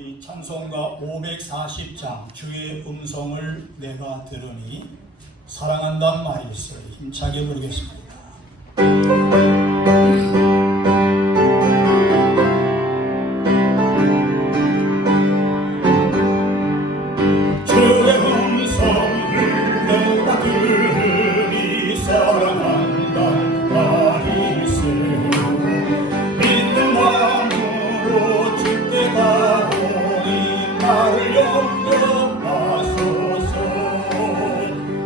이 찬송가 540장 주의 음성을 내가 들으니 사랑한단 말일세 힘차게 부르겠습니다. 주의 음성을 내가 들으니 사랑한단 말일세 믿는 마음으로 주께 가오니 나를 영접하소서.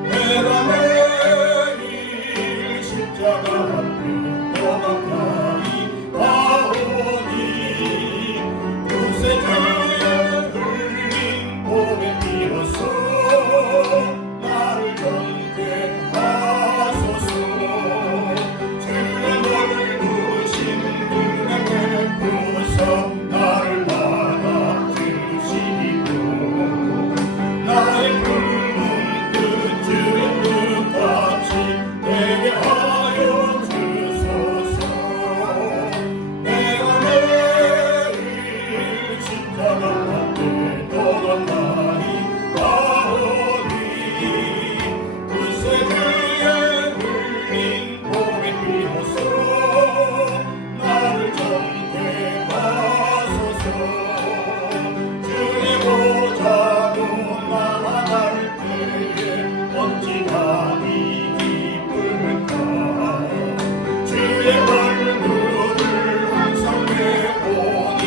내가 매일 십자가 앞에 더 가까이 가오니 그새 주의 흘린 몸에 비어서 나를 경계하소서. 주의 넓으신 은혜 베푸사 나를 받아주시고 나의 붉은 뜻 주의 뜻같이 되게 하여 주소서. 내가 매일 십자가 앞에 더 가까이 가오니 그새 주의 흘린 몸에 비어서 나를 정죄하소서. 주의 보좌로 나아갈 때에 어찌 감히 기쁠까. 주의 얼굴을 항상 내보니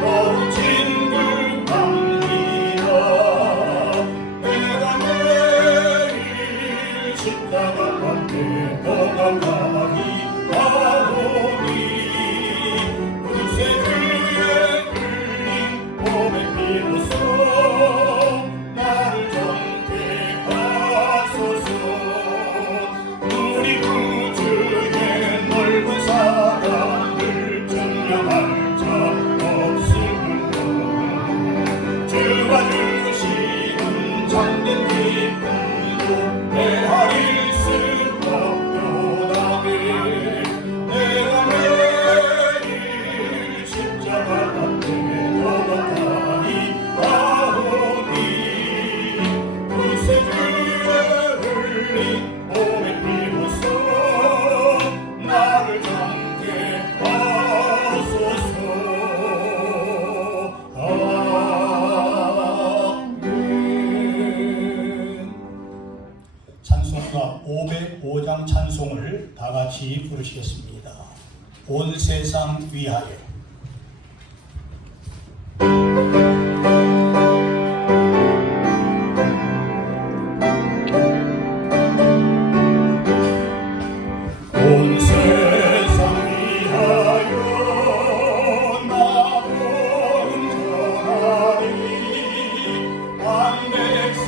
더욱 진글합니다. 내가 매일 십자가 앞에 더 가까이 가오니 그새 주의 흘린 몸에 비어서 나를 정죄하소서. 우리 구주의 넓은 사랑을 증명할 자 없으므로 주가 주시는 참된 기쁨도 헤아릴 수 없도다네. 내가 매일 십자가 앞에 더 가까이 가오니 그새 주의 흘린 몸에 비어서 나를 정죄하소서. 아멘. 찬송가 505장 찬송을 다 같이 부르시겠습니다. 온 세상 위하여. 온 세상 위하여 나 온전하리 한 백성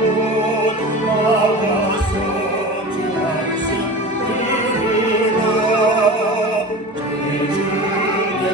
모두 나와서 주 말씀 들으라. 주 주의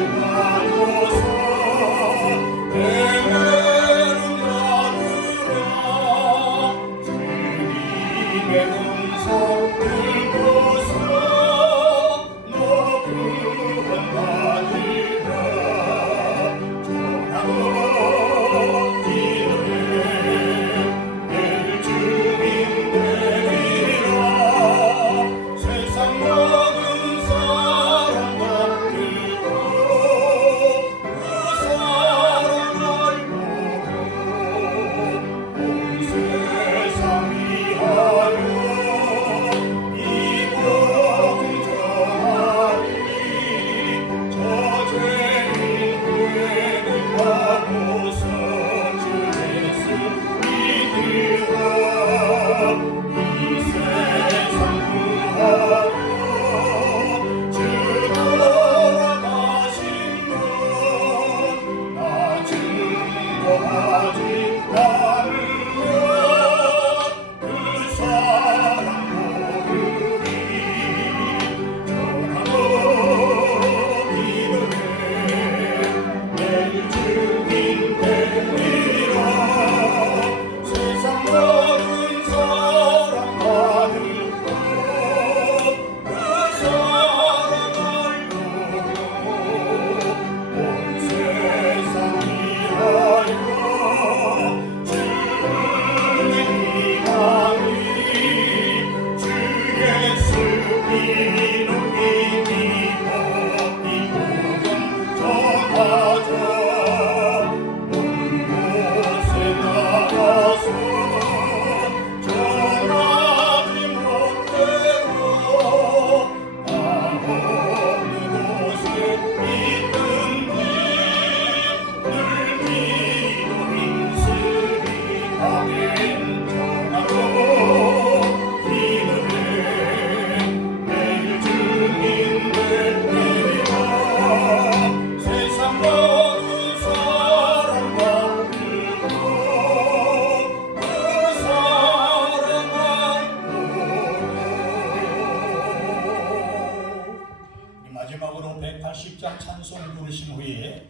180장 찬송 부르신 후에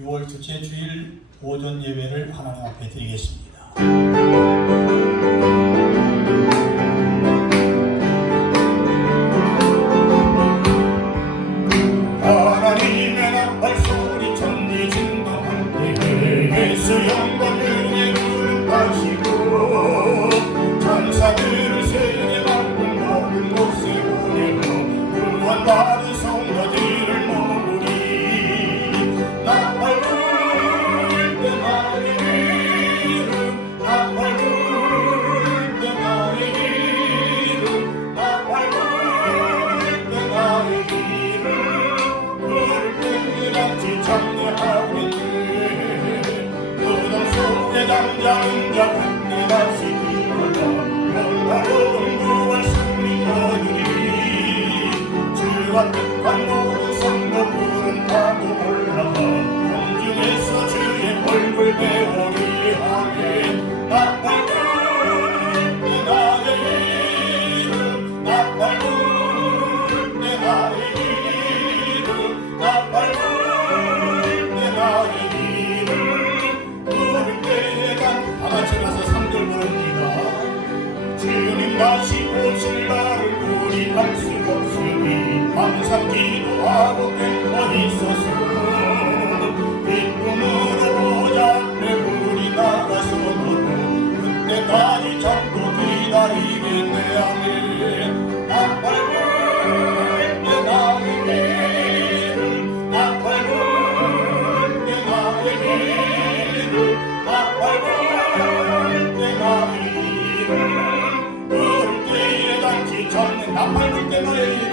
6월 둘째 주일 오전 예배를 하나님 앞에 드리겠습니다. 하나님의 나팔 소리 천지 진동하게 예수 영광 은혜 부름하시고 천사들을 세계 만든 모든 곳에 보내고 구원받은 성도들을 모으리. 나팔 불 때 나의 이름, 나팔 불 때 나의 이름, 나팔 불 때 나의 이름 부를 때 같이 찬양하겠네. 무덤 속에 잠자는 자 그때 다시 일어나 영광로운 부활 승리 거두리. 주가 뜻한 모든 성도 부른 타고 올라가 공중에서 주의 얼굴 배우리. 아멘. 나팔 불 때 나의 이름, 나팔 불 때 나의 이름, 나팔 불 때 나의 이름 부를 때에 다같이 가서 3절 부릅니다. 주님 다시 오실 날을 우리 알 수 없으니 항상 기도하고 깨어 있어서 기쁨으로 보좌 앞에 우리 나가서도 그때까지 잡고 기다리겠네. 아멘. 나팔 불 때 나의 이름, 나팔 불 때 나의 이름, 나팔 불 때 나의 이름 부를 때에 같이 찾는. 나팔 불 때 나의 이름,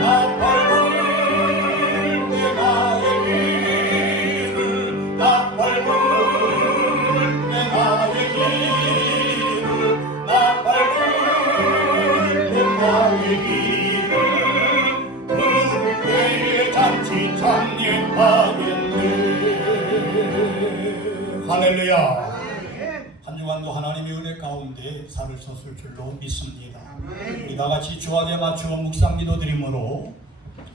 나팔 불 때 나의 이름, 나팔 불 때 나의 이름, 나팔 불 때 나의 이름 부를 때에 같이 찬양하겠네. 할렐루야. 한 주간도 하나님의 은혜 가운데 살을 섰을 줄로 믿습니다. 우리 다같이 주안에 맞추어 묵상 기도 드림으로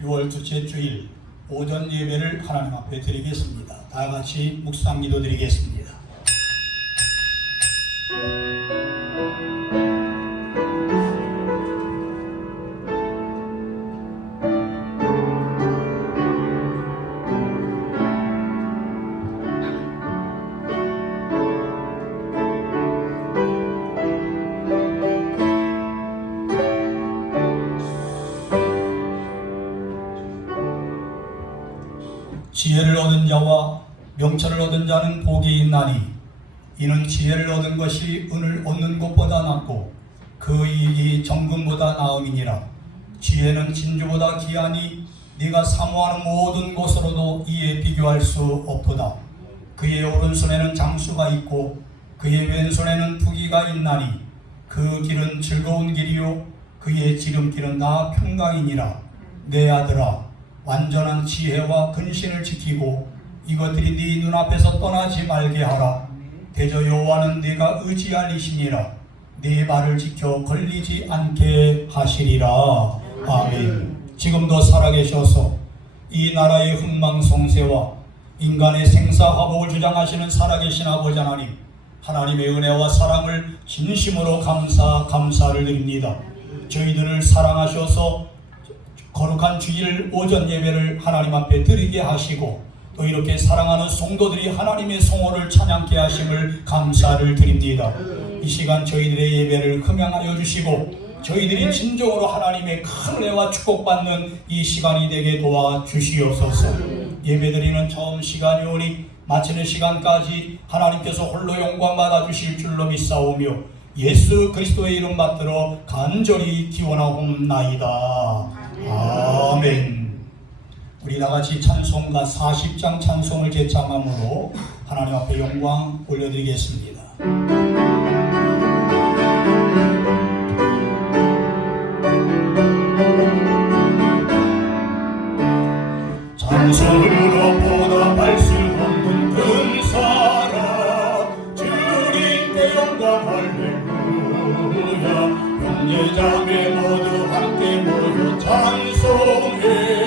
6월 둘째 주일 오전 예배를 하나님 앞에 드리겠습니다. 다같이 묵상 기도 드리겠습니다. 지혜를 얻은 자와 명철을 얻은 자는 복이 있나니 이는 지혜를 얻은 것이 은을 얻는 것보다 낫고 그 이익이 정금보다 나음이니라. 지혜는 진주보다 귀하니 네가 사모하는 모든 것으로도 이에 비교할 수 없도다. 그의 오른손에는 장수가 있고 그의 왼손에는 부귀가 있나니 그 길은 즐거운 길이요 그의 지름길은 다 평강이니라. 내 아들아, 완전한 지혜와 근신을 지키고 이것들이 네 눈앞에서 떠나지 말게 하라. 대저 여호와는 네가 의지할 이시니라. 네 발을 지켜 걸리지 않게 하시리라. 아멘. 지금도 살아계셔서 이 나라의 흥망성쇠와 인간의 생사화복을 주장하시는 살아계신 아버지 하나님, 하나님의 은혜와 사랑을 진심으로 감사를 드립니다. 저희들을 사랑하셔서 거룩한 주일 오전 예배를 하나님 앞에 드리게 하시고 또 이렇게 사랑하는 성도들이 하나님의 성호를 찬양케 하심을 감사를 드립니다. 이 시간 저희들의 예배를 흥행하여 주시고 저희들이 진정으로 하나님의 큰 은혜와 축복받는 이 시간이 되게 도와주시옵소서. 예배드리는 처음 시간이 오니 마치는 시간까지 하나님께서 홀로 영광 받아주실 줄로 믿사오며 예수 그리스도의 이름 받들어 간절히 기원하옵나이다. 아멘. 우리 다같이 찬송가 40장 찬송을 제창함으로 하나님 앞에 영광 올려드리겠습니다. 찬송으로 보답할 수 없는 큰 사랑 주님께 영광 할렐루야. 형제자매 모두 함께 모여 찬송해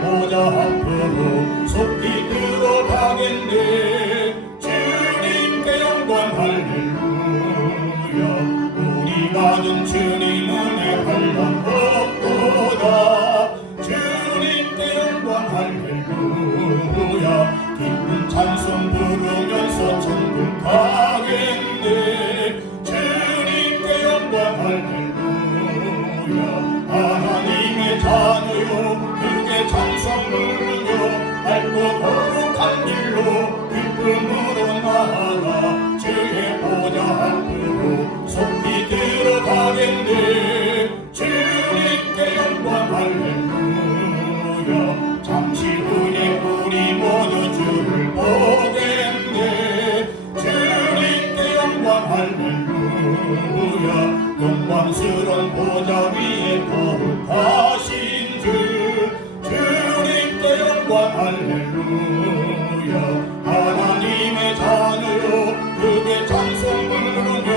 보좌 앞으로 속히 들어가겠네. 주님께 영광 할렐루야. 우리 받은 주님 은혜 한량 없도다. 주님께 영광 할렐루야. 기쁜 찬송 부르면서 천국 가겠네. 주님께 영광 할렐루야. 하나님의 자녀요 그게 찬송 부르며 밝고 거룩한 길로 기쁨으로 나아가 주의 보좌 앞으로 속히 들어가겠네. 주님께 영광 할렐루야. 잠시 후에 우리 모두 주를 보겠네. 주님께 영광 할렐루야. 영광스러운 보좌 위에 거룩하신 주 주님께 영광 할렐루야. 하나님의 자녀요 그게 찬송 부르며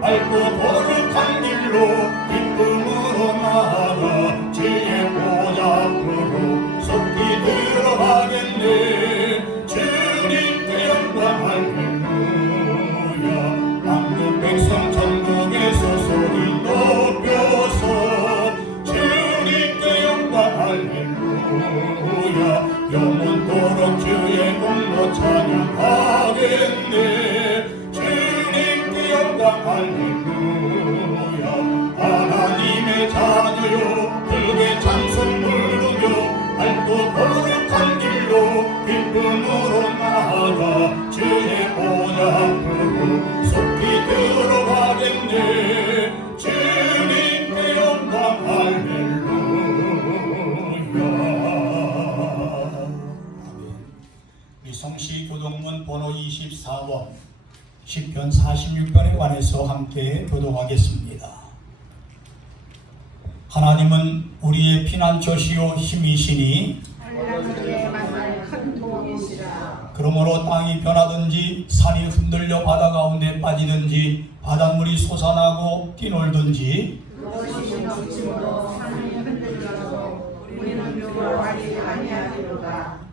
밝고 거룩한 길로 기쁨으로 나아가 주의 보좌 앞으로 속히 들어가겠네. 주님께 영광 할렐루야. 만국 백성 천국에서 소리 높여서 주님께 영광 할렐루야. 영원토록 주의 공로 찬양하겠네. 주님께 영광 할렐루야. 하나님의 자녀요 그게 찬송 부르며 밝고 거룩한 길로 기쁨으로 나아가 주의 보좌 앞으로 속히 들어가겠네. 주님께 영광 할렐루야. 우리 성시 교독문 번호 24번 시편 46편에 관해서 함께 교독하겠습니다. 하나님은 우리의 피난처시요 힘이시니 그러므로 땅이 변하든지 산이 흔들려 바다 가운데 빠지든지 바닷물이 솟아나고 뛰놀든지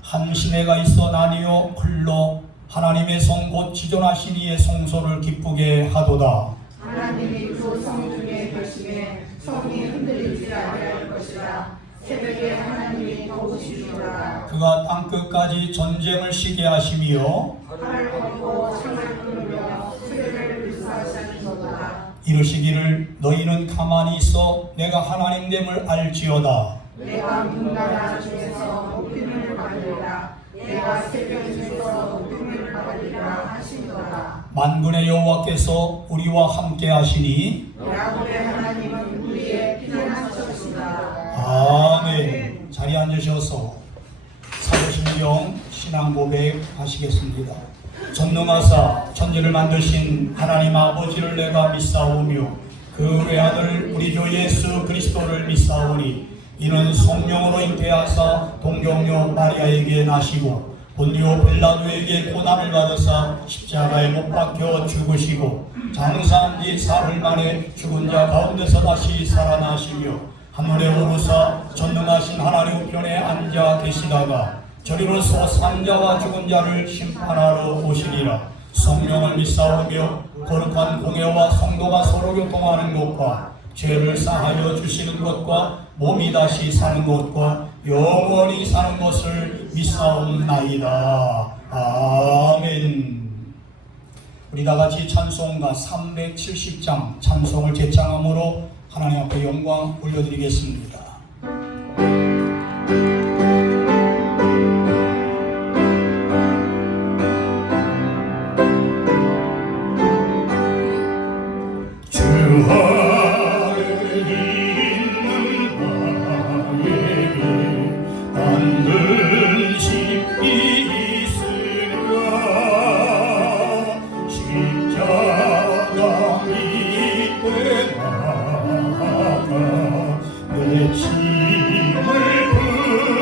한 시내가 있어 나뉘어 흘러 하나님의 성 곧 지존하신 이의 성소를 기쁘게 하도다. 하나님이 그 성 중에 계시매 성이 흔들리지 아니할 것이라. 새벽에 하나님이 도우시리라. 그가 땅끝까지 전쟁을 쉬게 하시며 칼을 걷고 창을 끊으며 수레를 불사하시는도다. 이르시기를 너희는 가만히 있어 내가 하나님됨을 알지어다. 내가 문나라 중에서 높임을 받으리라. 내가 새벽 중에서 높임을 받으리라 하시노라. 만군의 여호와께서 우리와 함께 하시니 야곱의 하나님은 우리의 피난처시다. 아멘. 자리에 앉으셔서 사도신경 신앙 고백 하시겠습니다. 전능하사 천지를 만드신 하나님 아버지를 내가 믿사오며 그 외아들 우리 주 예수 그리스도를 믿사오니 이는 성령으로 잉태하사 동정녀 마리아에게 나시고 본디오 빌라도에게 고난을 받으사 십자가에 못 박혀 죽으시고 장사한 지 사흘 만에 죽은 자 가운데서 다시 살아나시며 하늘에 오르사 전능하신 하나님 우편에 앉아 계시다가 저리로서 산자와 죽은 자를 심판하러 오시리라. 성령을 믿사오며 거룩한 공예와 성도가 서로 교통하는 것과 죄를 사하여 주시는 것과 몸이 다시 사는 것과 영원히 사는 것을 믿사옵나이다. 아멘. 우리 다같이 찬송가 370장 찬송을 제창함으로 하나님 앞에 영광 올려드리겠습니다. 힘을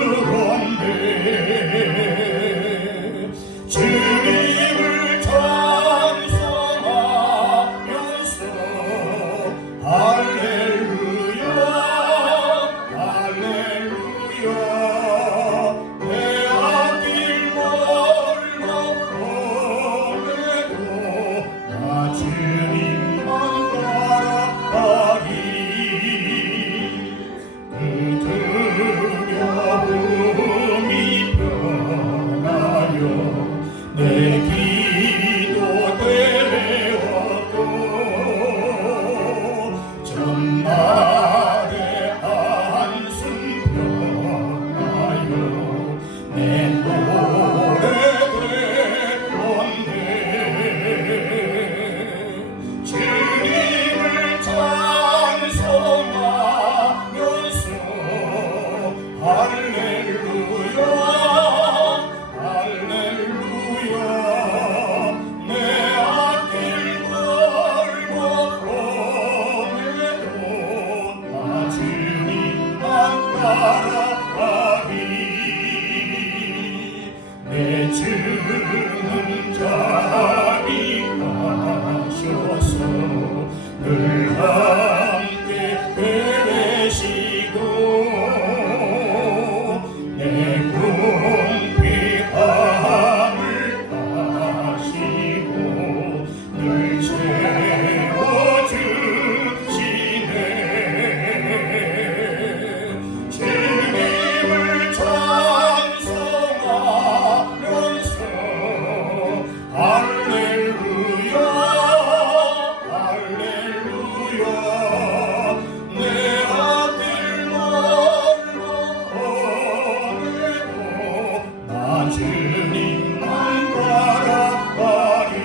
주님만 바라보리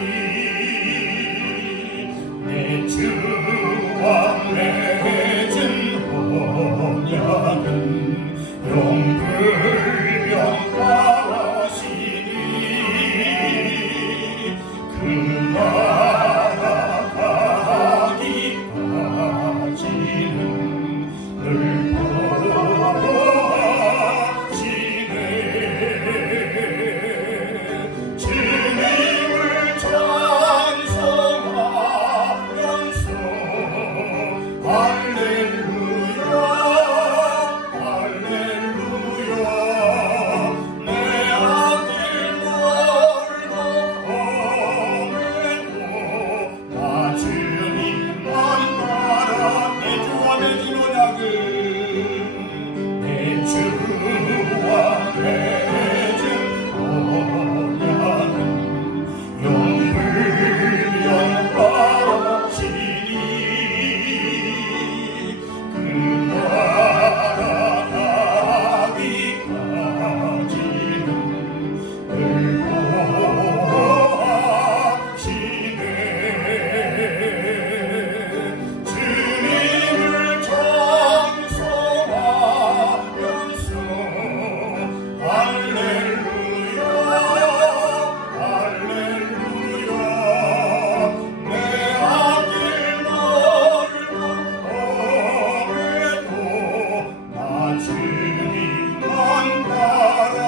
내 주와 맺은 언약은 영불변하시니 그 나라 가기까지는 늘 보호하시네 주님을 찬송하면서 할렐루야 할렐루야 내 아들 멀고 오매도 나 주님만 따라 내 주와 맺은 언약은 내 주와 맺은 언약은 영불변하시니 그 나라 가기까지는 늘 보호하시네 주님을 찬송하면서 할렐루야 할렐루야 내 아들 멀고 오매도 나 주님만 바라보리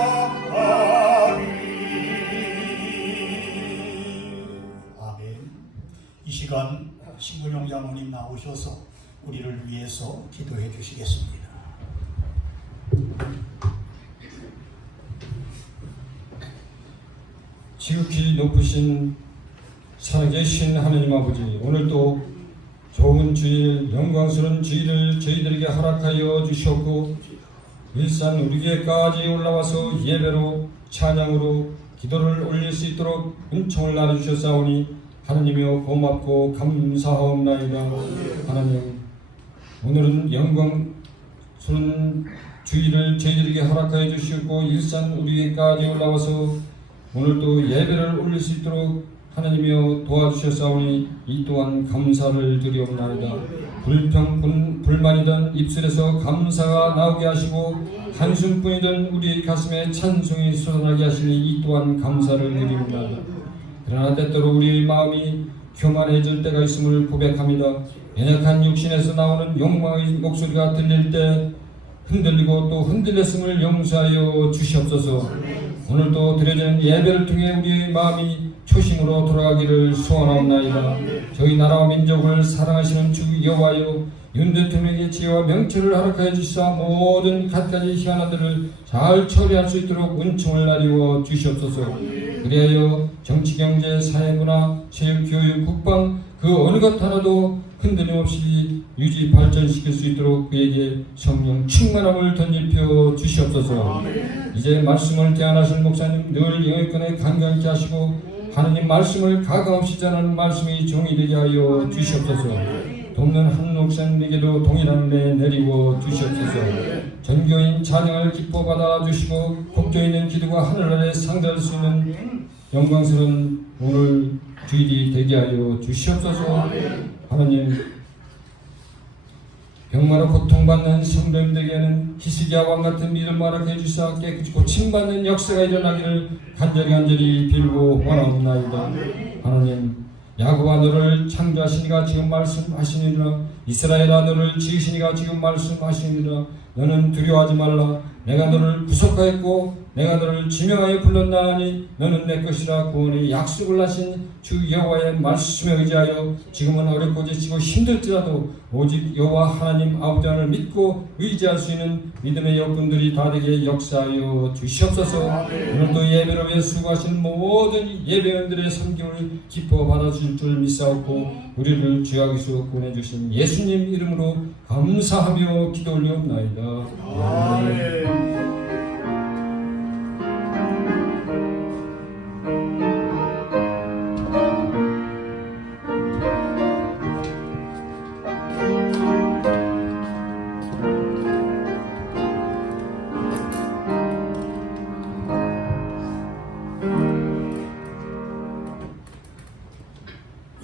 아멘. 이 시간 신군영 장로님 나오셔서 우리를 위해서 기도해 주시겠습니다. 지극히 높으신 살아계신 하나님 아버지, 오늘도 좋은 주일, 영광스러운 주일을 저희들에게 허락하여 주셨고 일산 우리 교회까지 올라와서 예배로 찬양으로 기도를 올릴 수 있도록 은총을 나눠주셨사오니 하나님이여 고맙고 감사하옵나이다. 하나님, 오늘은 영광스러운 주일을 저희들에게 허락하여 주시고 일산 우리 교회까지 올라와서 오늘도 예배를 올릴 수 있도록 하나님이여 도와주셨사오니 이 또한 감사를 드리옵나이다. 불만이든 입술에서 감사가 나오게 하시고 한숨뿐이든 우리 가슴에 찬송이 솟아나게 하시니 이 또한 감사를 드리옵나이다. 그러나 때때로 우리 마음이 교만해질 때가 있음을 고백합니다. 연약한 육신에서 나오는 욕망의 목소리가 들릴 때 흔들리고 또 흔들렸음을 용서하여 주시옵소서. 오늘도 드려지는 예배를 통해 우리의 마음이 초심으로 돌아가기를 소원하옵나이다. 저희 나라와 민족을 사랑하시는 주 여호와여, 윤 대통령의 지혜와 명철을 허락하여 주시사 모든 갖가지 희한한들을 잘 처리할 수 있도록 은총을 나리워 주시옵소서. 그리하여 정치, 경제, 사회문화, 체육, 교육, 국방 그 어느 것 하나도 흔들림 없이 유지 발전시킬 수 있도록 그에게 성령 충만함을 덧입혀 주시옵소서. 이제 말씀을 대안하실 목사님 늘 영역권에 강건케 하시고 하느님 말씀을 가감없이 전하는 말씀이 종이 되게 하여 주시옵소서. 돕는 한 목사님에게도 동일한 은혜 내리고 주시옵소서. 전교인 찬양을 기뻐 받아 주시고 곡조 있는 기도가 하늘 아래 상대할 수 있는 영광스러운 오늘 주일이 되게 하여 주시옵소서. 하나님, 병마로 고통받는 성도님들에게는 히스기야와 왕 같은 믿음을 허락해 주사 깨끗이 고침받는 역사가 일어나기를 간절히 빌고 원하옵나이다. 하나님, 야곱아 너를 창조하시니가 지금 말씀하시니라. 이스라엘아 너를 지으시니가 지금 말씀하시니라. 너는 두려워하지 말라. 내가 너를 구속하였고 내가 너를 지명하여 불렀나니 너는 내 것이라. 구원의 약속을 하신 주 여호와의 말씀에 의지하여 지금은 어렵고 지치고 힘들지라도 오직 여호와 하나님 아버지 하나님을 믿고 의지할 수 있는 믿음의 여군들이 다 되게 역사하여 주시옵소서. 오늘도 예배를 위해 수고하신 모든 예배원들의 섬김을 기뻐 받아주실 줄 믿사옵고 우리를 죄악에서 구원해주신 예수님 이름으로 감사하며 기도 올리옵나이다. 아멘.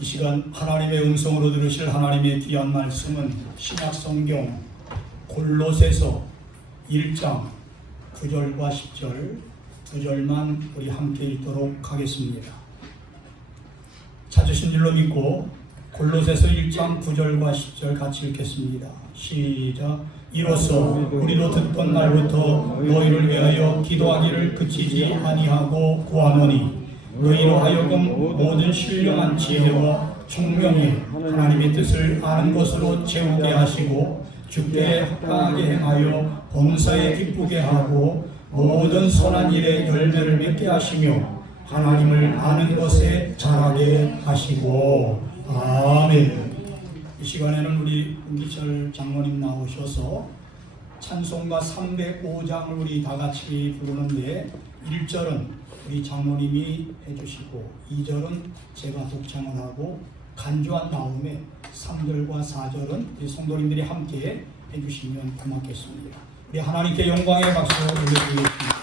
시간 하나님의 음성으로 들으실 하나님의 귀한 말씀은 신약성경 골로새서 1장 9절과 10절 2절만 우리 함께 읽도록 하겠습니다. 찾으신 줄로 믿고 골로새서 1장 9절과 10절 같이 읽겠습니다. 시작. 이로써 우리도 듣던 날부터 너희를 위하여 기도하기를 그치지 아니하고 구하노니 너희로 하여금 모든 신령한 지혜와 총명에 하나님의 뜻을 아는 것으로 채우게 하시고 주께 합당하게 행하여 범사에 기쁘게 하고 모든 선한 일에 열매를 맺게 하시며 하나님을 아는 것에 자라게 하시고. 아멘. 이 시간에는 우리 은기철 장로님 나오셔서 찬송가 305장을 우리 다 같이 부르는데 1절은 우리 장로님이 해주시고 2절은 제가 독창을 하고 간주한 다음에 3절과 4절은 우리 성도님들이 함께 해주시면 고맙겠습니다. 우리 하나님께 영광의 박수 올려드리겠습니다.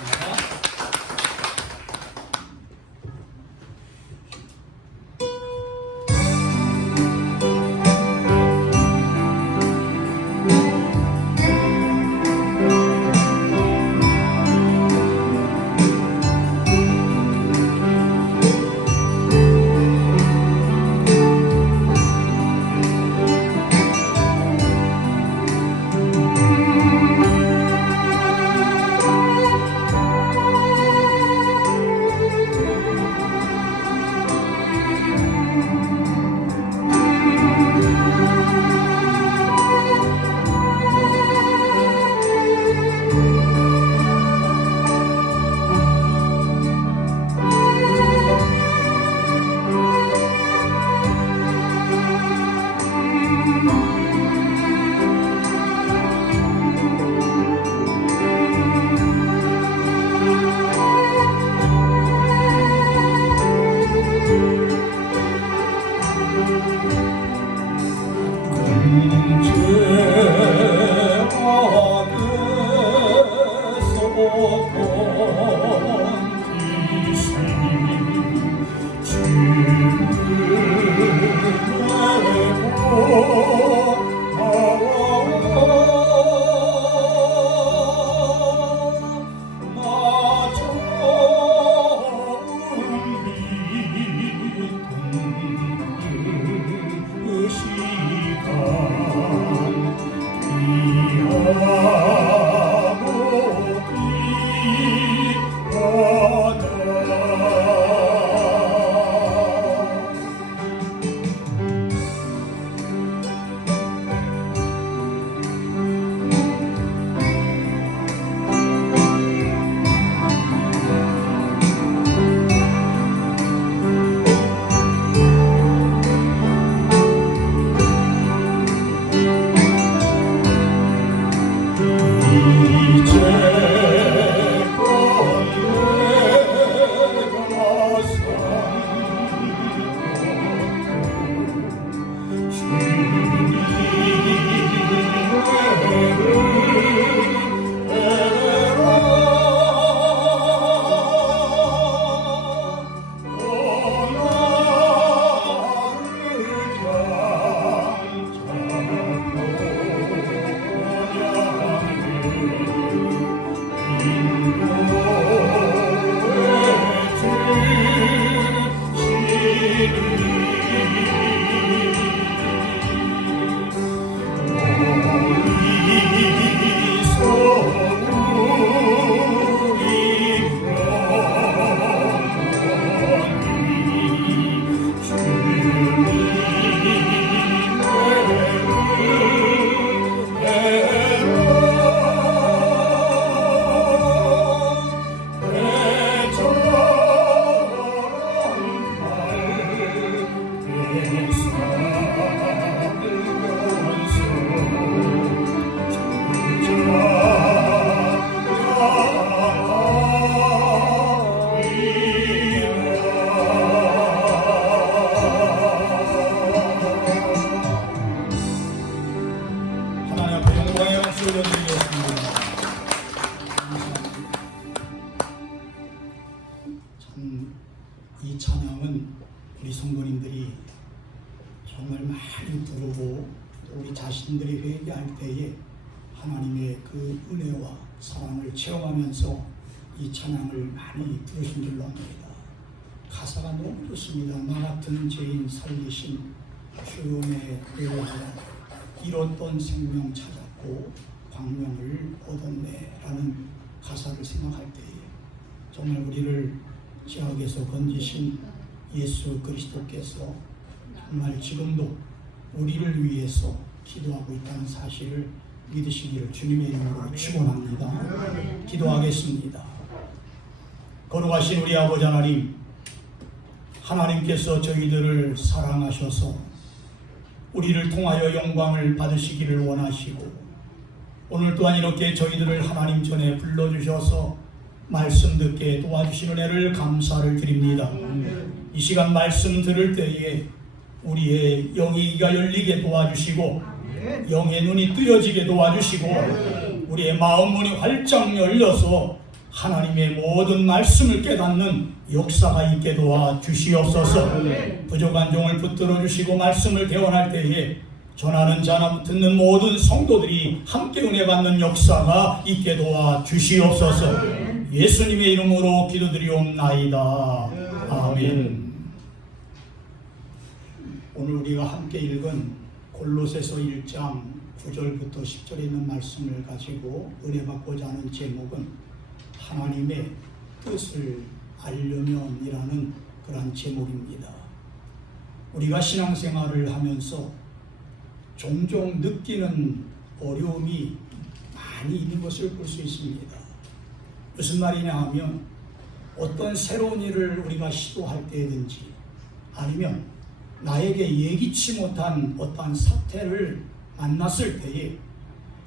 이 찬양은 우리 성도님들이 정말 많이 부르고 또 우리 자신들이 회개할 때에 하나님의 그 은혜와 사랑을 체험하면서 이 찬양을 많이 부르신 줄로 압니다. 가사가 너무 좋습니다. 나 같은 죄인 살리신 주님의 은혜하여 잃었던 생명 찾았고 광명을 얻었네 라는 가사를 생각할 때에 정말 우리를 죄악에서 건지신 예수 그리스도께서 정말 지금도 우리를 위해서 기도하고 있다는 사실을 믿으시기를 주님의 이름으로 축원합니다. 기도하겠습니다. 거룩하신 우리 아버지 하나님, 하나님께서 저희들을 사랑하셔서 우리를 통하여 영광을 받으시기를 원하시고 오늘 또한 이렇게 저희들을 하나님 전에 불러주셔서 말씀 듣게 도와주신 은혜를 감사를 드립니다. 이 시간 말씀 들을 때에 우리의 영의 귀가 열리게 도와주시고 영의 눈이 뜨여지게 도와주시고 우리의 마음 문이 활짝 열려서 하나님의 모든 말씀을 깨닫는 역사가 있게 도와주시옵소서. 부족한 종을 붙들어 주시고 말씀을 대원할 때에 전하는 자나 듣는 모든 성도들이 함께 은혜 받는 역사가 있게 도와주시옵소서. 예수님의 이름으로 기도드리옵나이다. 아멘. 오늘 우리가 함께 읽은 골로새서 1장 9절부터 10절에 있는 말씀을 가지고 은혜 받고자 하는 제목은 하나님의 뜻을 알려면이라는 그런 제목입니다. 우리가 신앙생활을 하면서 종종 느끼는 어려움이 많이 있는 것을 볼 수 있습니다. 무슨 말이냐 하면 어떤 새로운 일을 우리가 시도할 때든지 아니면 나에게 예기치 못한 어떠한 사태를 만났을 때에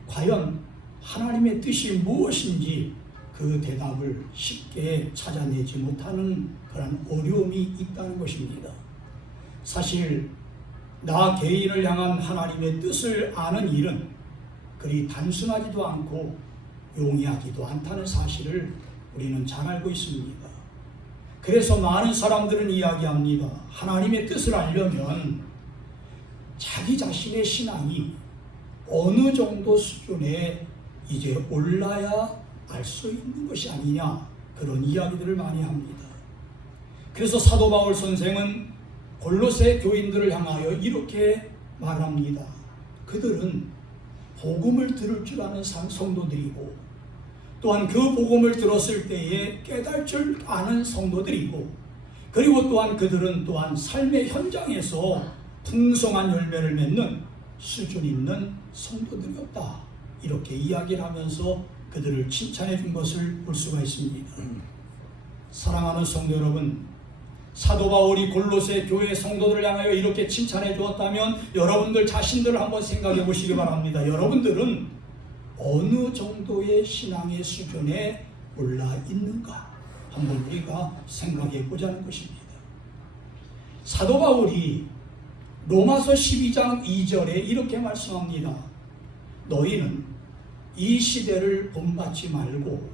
과연 하나님의 뜻이 무엇인지 그 대답을 쉽게 찾아내지 못하는 그런 어려움이 있다는 것입니다. 사실 나 개인을 향한 하나님의 뜻을 아는 일은 그리 단순하지도 않고 용이하지도 않다는 사실을 우리는 잘 알고 있습니다. 그래서 많은 사람들은 이야기합니다. 하나님의 뜻을 알려면 자기 자신의 신앙이 어느 정도 수준에 이제 올라야 알 수 있는 것이 아니냐, 그런 이야기들을 많이 합니다. 그래서 사도 바울 선생은 골로새 교인들을 향하여 이렇게 말합니다. 그들은 복음을 들을 줄 아는 성도들이고 또한 그 복음을 들었을 때에 깨달을 줄 아는 성도들이고 그리고 또한 그들은 또한 삶의 현장에서 풍성한 열매를 맺는 수준 있는 성도들이었다. 이렇게 이야기를 하면서 그들을 칭찬해 준 것을 볼 수가 있습니다. 사랑하는 성도 여러분, 사도 바울이 골로새 교회 성도들을 향하여 이렇게 칭찬해 주었다면 여러분들 자신들을 한번 생각해 보시기 바랍니다. 여러분들은 어느 정도의 신앙의 수준에 올라 있는가 한번 우리가 생각해 보자는 것입니다. 사도 바울이 로마서 12장 2절에 이렇게 말씀합니다. 너희는 이 시대를 본받지 말고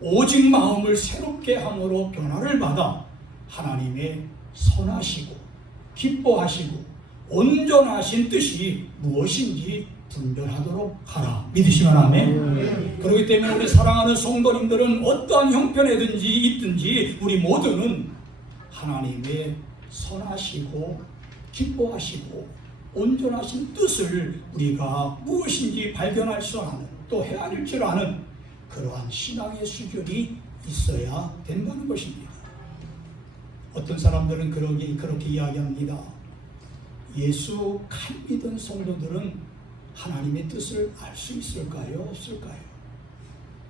오직 마음을 새롭게 함으로 변화를 받아 하나님의 선하시고 기뻐하시고 온전하신 뜻이 무엇인지 분별하도록 하라. 믿으시면 아멘. 그렇기 때문에 우리 사랑하는 성도님들은 어떠한 형편에든지 있든지 우리 모두는 하나님의 선하시고 기뻐하시고 온전하신 뜻을 우리가 무엇인지 발견할 수 없는 또 헤아릴 줄 아는 그러한 신앙의 수준이 있어야 된다는 것입니다. 어떤 사람들은 그렇게 이야기합니다. 예수 간 믿은 성도들은 하나님의 뜻을 알 수 있을까요? 없을까요?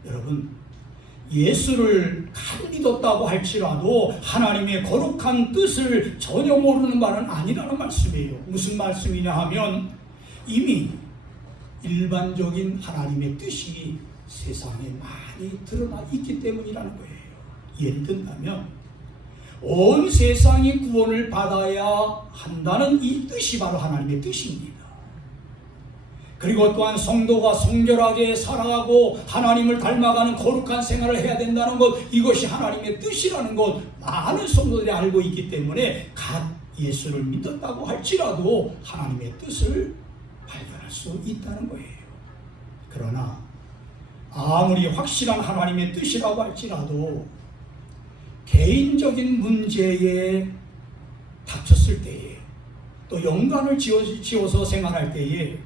여러분, 예수를 간 믿었다고 할지라도 하나님의 거룩한 뜻을 전혀 모르는 바는 아니라는 말씀이에요. 무슨 말씀이냐 하면 이미 일반적인 하나님의 뜻이 세상에 많이 드러나 있기 때문이라는 거예요. 예를 든다면 온 세상이 구원을 받아야 한다는 이 뜻이 바로 하나님의 뜻입니다. 그리고 또한 성도가 성결하게 살아가고 하나님을 닮아가는 거룩한 생활을 해야 된다는 것, 이것이 하나님의 뜻이라는 것 많은 성도들이 알고 있기 때문에 각 예수를 믿었다고 할지라도 하나님의 뜻을 발견할 수 있다는 거예요. 그러나 아무리 확실한 하나님의 뜻이라고 할지라도 개인적인 문제에 닥쳤을 때에 또 연관을 지어서 생활할 때에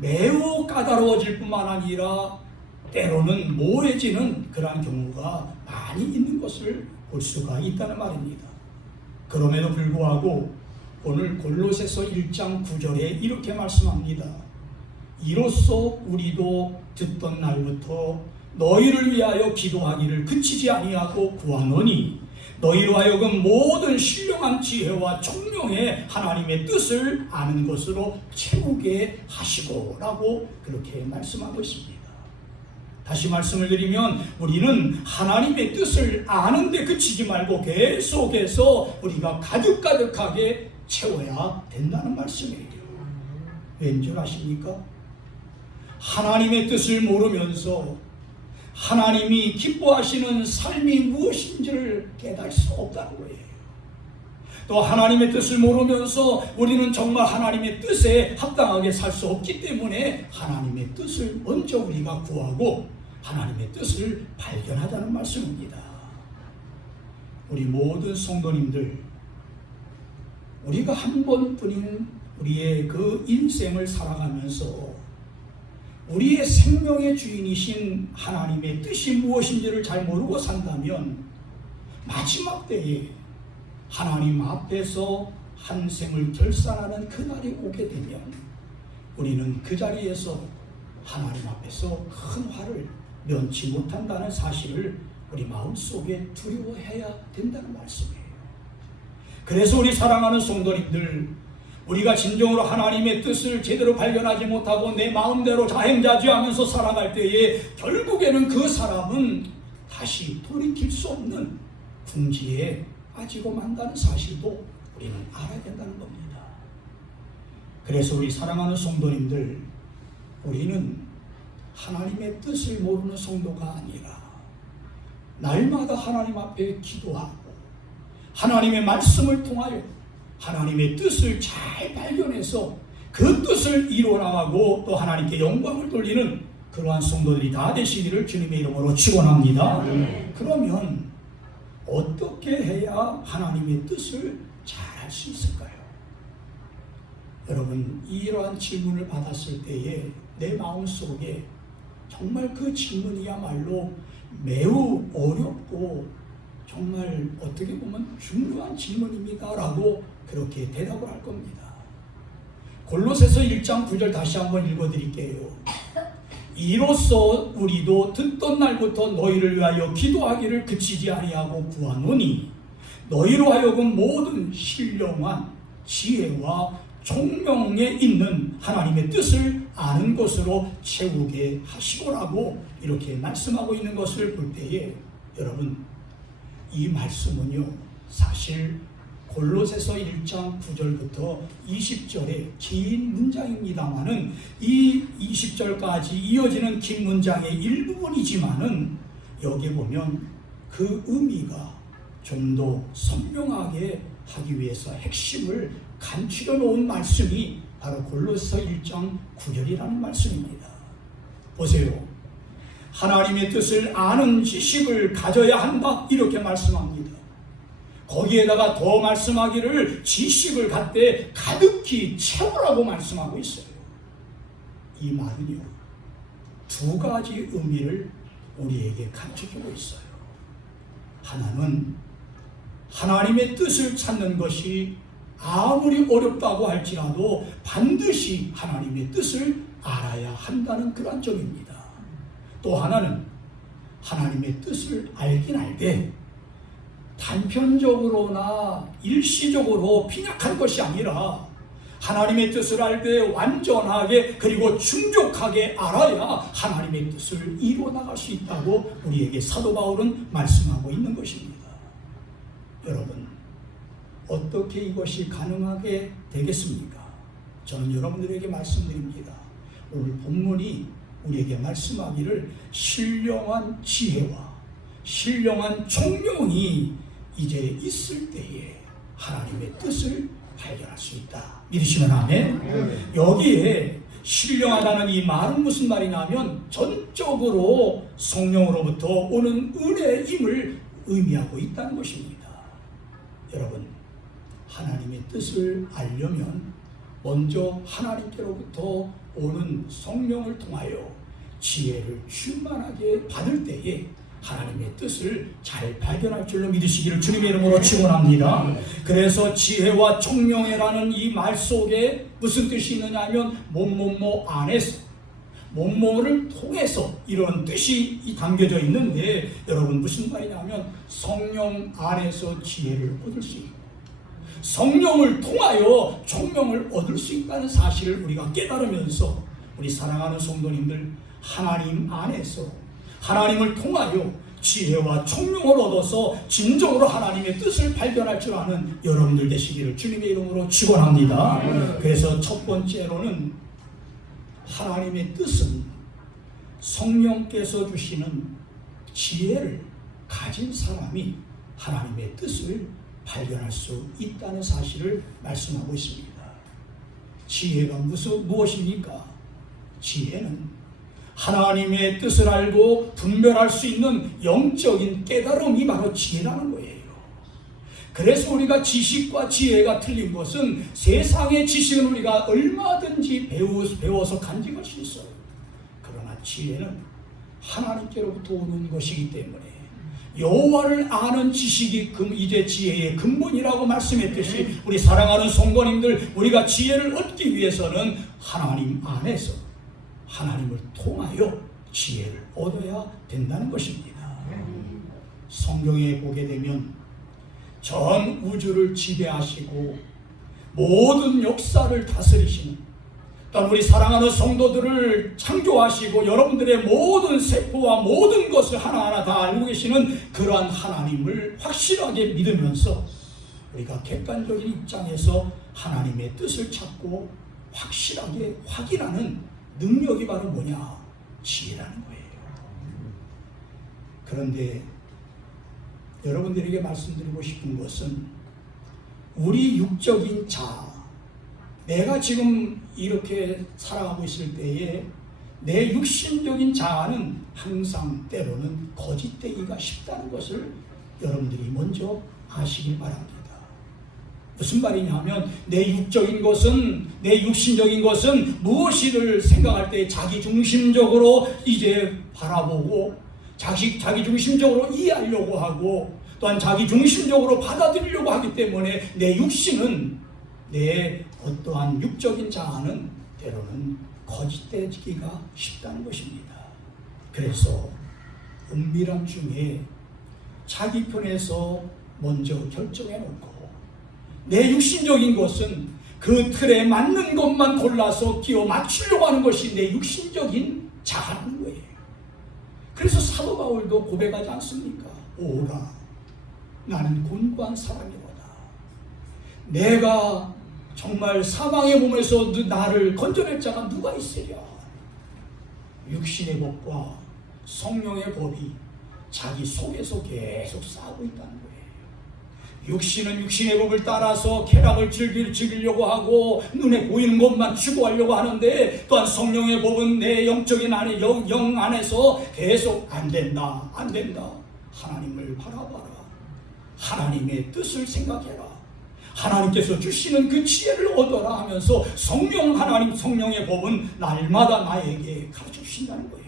매우 까다로워질 뿐만 아니라 때로는 모호해지는 그러한 경우가 많이 있는 것을 볼 수가 있다는 말입니다. 그럼에도 불구하고 오늘 골로새서 1장 9절에 이렇게 말씀합니다. 이로써 우리도 듣던 날부터 너희를 위하여 기도하기를 그치지 아니하고 구하노니 너희로 하여금 모든 신령한 지혜와 총명의 하나님의 뜻을 아는 것으로 채우게 하시고 라고 그렇게 말씀하고 있습니다. 다시 말씀을 드리면 우리는 하나님의 뜻을 아는데 그치지 말고 계속해서 우리가 가득가득하게 채워야 된다는 말씀이에요. 왠 줄 아십니까? 하나님의 뜻을 모르면서 하나님이 기뻐하시는 삶이 무엇인지를 깨달을 수 없다는 거예요. 또 하나님의 뜻을 모르면서 우리는 정말 하나님의 뜻에 합당하게 살 수 없기 때문에 하나님의 뜻을 먼저 우리가 구하고 하나님의 뜻을 발견하자는 말씀입니다. 우리 모든 성도님들, 우리가 한 번뿐인 우리의 그 인생을 살아가면서 우리의 생명의 주인이신 하나님의 뜻이 무엇인지를 잘 모르고 산다면 마지막 때에 하나님 앞에서 한 생을 결산하는 그날이 오게 되면 우리는 그 자리에서 하나님 앞에서 큰 화를 면치 못한다는 사실을 우리 마음속에 두려워해야 된다는 말씀이에요. 그래서 우리 사랑하는 성도님들, 우리가 진정으로 하나님의 뜻을 제대로 발견하지 못하고 내 마음대로 자행자주하면서 살아갈 때에 결국에는 그 사람은 다시 돌이킬 수 없는 궁지에 빠지고 만다는 사실도 우리는 알아야 된다는 겁니다. 그래서 우리 사랑하는 성도님들, 우리는 하나님의 뜻을 모르는 성도가 아니라 날마다 하나님 앞에 기도하고 하나님의 말씀을 통하여 하나님의 뜻을 잘 발견해서 그 뜻을 이루어나가고 또 하나님께 영광을 돌리는 그러한 성도들이 다 되시기를 주님의 이름으로 축원합니다. 그러면 어떻게 해야 하나님의 뜻을 잘 할 수 있을까요? 여러분, 이러한 질문을 받았을 때에 내 마음속에 정말 그 질문이야말로 매우 어렵고 정말 어떻게 보면 중요한 질문입니다 라고 그렇게 대답을 할 겁니다. 골로새서 1장 9절 다시 한번 읽어드릴게요. 이로써 우리도 듣던 날부터 너희를 위하여 기도하기를 그치지 아니하고 구하노니 너희로 하여금 모든 신령한 지혜와 총명에 있는 하나님의 뜻을 아는 것으로 채우게 하시고라고 이렇게 말씀하고 있는 것을 볼 때에 여러분, 이 말씀은요 사실 골로새서 1장 9절부터 20절의 긴 문장입니다만은 이 20절까지 이어지는 긴 문장의 일부분이지만은 여기 보면 그 의미가 좀 더 선명하게 하기 위해서 핵심을 간추려 놓은 말씀이 바로 골로새서 1장 9절이라는 말씀입니다. 보세요. 하나님의 뜻을 아는 지식을 가져야 한다 이렇게 말씀합니다. 거기에다가 더 말씀하기를 지식을 갖되 가득히 채우라고 말씀하고 있어요. 이 말은요 두 가지 의미를 우리에게 감춰주고 있어요. 하나는 하나님의 뜻을 찾는 것이 아무리 어렵다고 할지라도 반드시 하나님의 뜻을 알아야 한다는 그런 점입니다. 또 하나는 하나님의 뜻을 알긴 알되 단편적으로나 일시적으로 빈약한 것이 아니라 하나님의 뜻을 알 때 완전하게 그리고 충족하게 알아야 하나님의 뜻을 이루어 나갈 수 있다고 우리에게 사도 바울은 말씀하고 있는 것입니다. 여러분, 어떻게 이것이 가능하게 되겠습니까? 저는 여러분들에게 말씀드립니다. 오늘 본문이 우리에게 말씀하기를 신령한 지혜와 신령한 총명이 이제 있을 때에 하나님의 뜻을 발견할 수 있다. 믿으시면 아멘. 여기에 신령하다는 이 말은 무슨 말이냐면 전적으로 성령으로부터 오는 은혜임을 의미하고 있다는 것입니다. 여러분, 하나님의 뜻을 알려면 먼저 하나님께로부터 오는 성령을 통하여 지혜를 충만하게 받을 때에 하나님의 뜻을 잘 발견할 줄로 믿으시기를 주님의 이름으로 축원합니다. 그래서 지혜와 총명이라는 이 말 속에 무슨 뜻이 있느냐 하면 뭐뭐뭐 안에서 뭐뭐를 통해서 이런 뜻이 담겨져 있는데, 여러분 무슨 말이냐면 성령 안에서 지혜를 얻을 수 있고 성령을 통하여 총명을 얻을 수 있다는 사실을 우리가 깨달으면서 우리 사랑하는 성도님들, 하나님 안에서 하나님을 통하여 지혜와 총명을 얻어서 진정으로 하나님의 뜻을 발견할 줄 아는 여러분들 되시기를 주님의 이름으로 축원합니다. 그래서 첫 번째로는 하나님의 뜻은 성령께서 주시는 지혜를 가진 사람이 하나님의 뜻을 발견할 수 있다는 사실을 말씀하고 있습니다. 지혜가 무엇입니까? 지혜는 하나님의 뜻을 알고 분별할 수 있는 영적인 깨달음이 바로 지혜라는 거예요. 그래서 우리가 지식과 지혜가 틀린 것은 세상의 지식은 우리가 얼마든지 배워서 간직할 수 있어요. 그러나 지혜는 하나님께로부터 오는 것이기 때문에 여호와를 아는 지식이 이제 지혜의 근본이라고 말씀했듯이 우리 사랑하는 성도님들, 우리가 지혜를 얻기 위해서는 하나님 안에서 하나님을 통하여 지혜를 얻어야 된다는 것입니다. 성경에 보게 되면 전 우주를 지배하시고 모든 역사를 다스리시는, 또한 우리 사랑하는 성도들을 창조하시고 여러분들의 모든 세포와 모든 것을 하나하나 다 알고 계시는 그러한 하나님을 확실하게 믿으면서 우리가 객관적인 입장에서 하나님의 뜻을 찾고 확실하게 확인하는 능력이 바로 뭐냐? 지혜라는 거예요. 그런데 여러분들에게 말씀드리고 싶은 것은 우리 육적인 자아, 내가 지금 이렇게 살아가고 있을 때에 내 육신적인 자아는 항상 때로는 거짓되기가 쉽다는 것을 여러분들이 먼저 아시길 바랍니다. 무슨 말이냐면 내 육적인 것은, 내 육신적인 것은 무엇이를 생각할 때 자기중심적으로 이제 바라보고 자기중심적으로 이해하려고 하고 또한 자기중심적으로 받아들이려고 하기 때문에 내 육신은, 내 어떠한 육적인 자아는 때로는 거짓되기가 쉽다는 것입니다. 그래서 은밀함 중에 자기 편에서 먼저 결정해 놓고 내 육신적인 것은 그 틀에 맞는 것만 골라서 끼워 맞추려고 하는 것이 내 육신적인 자아라는 거예요. 그래서 사도 바울도 고백하지 않습니까? 오라, 나는 곤고한 사람이로다. 내가 정말 사망의 몸에서 나를 건져낼 자가 누가 있으랴. 육신의 법과 성령의 법이 자기 속에서 계속 싸우고 있다는 거예요. 육신은 육신의 법을 따라서 쾌락을 즐기려고 하고 눈에 보이는 것만 추구하려고 하는데, 또한 성령의 법은 내 영적인 안에 영 안에서 계속 안 된다. 하나님을 바라봐라. 하나님의 뜻을 생각해라. 하나님께서 주시는 그 지혜를 얻어라 하면서 성령의 법은 날마다 나에게 가르쳐 주신다는 거예요.